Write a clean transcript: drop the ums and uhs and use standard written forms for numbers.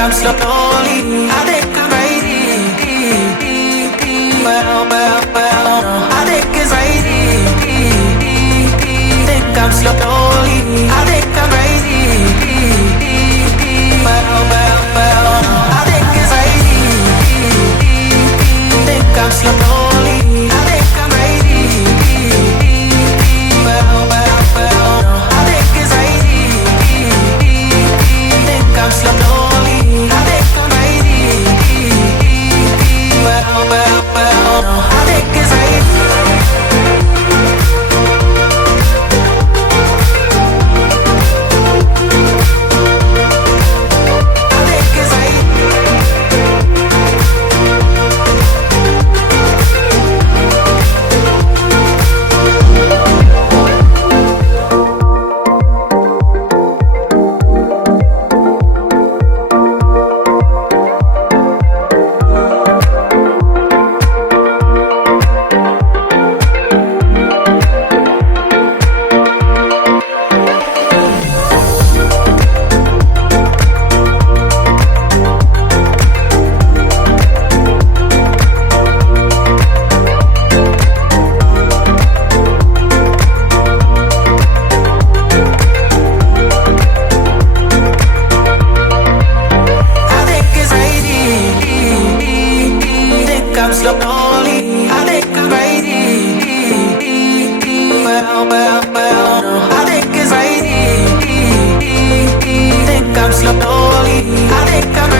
I'm slowly, I think I'm crazy. Well, I think it's crazy. Think I'm slowly, I think I'm crazy. Well, I think it's crazy. Think I'm slowly, I think I'm crazy. Well, I think it's crazy. Think I'm slowly, I think I'm crazy. Well, I think it's crazy. I'm slowly, I think I'm crazy. Well, I think it's crazy. Think I'm slowly, I think I'm crazy.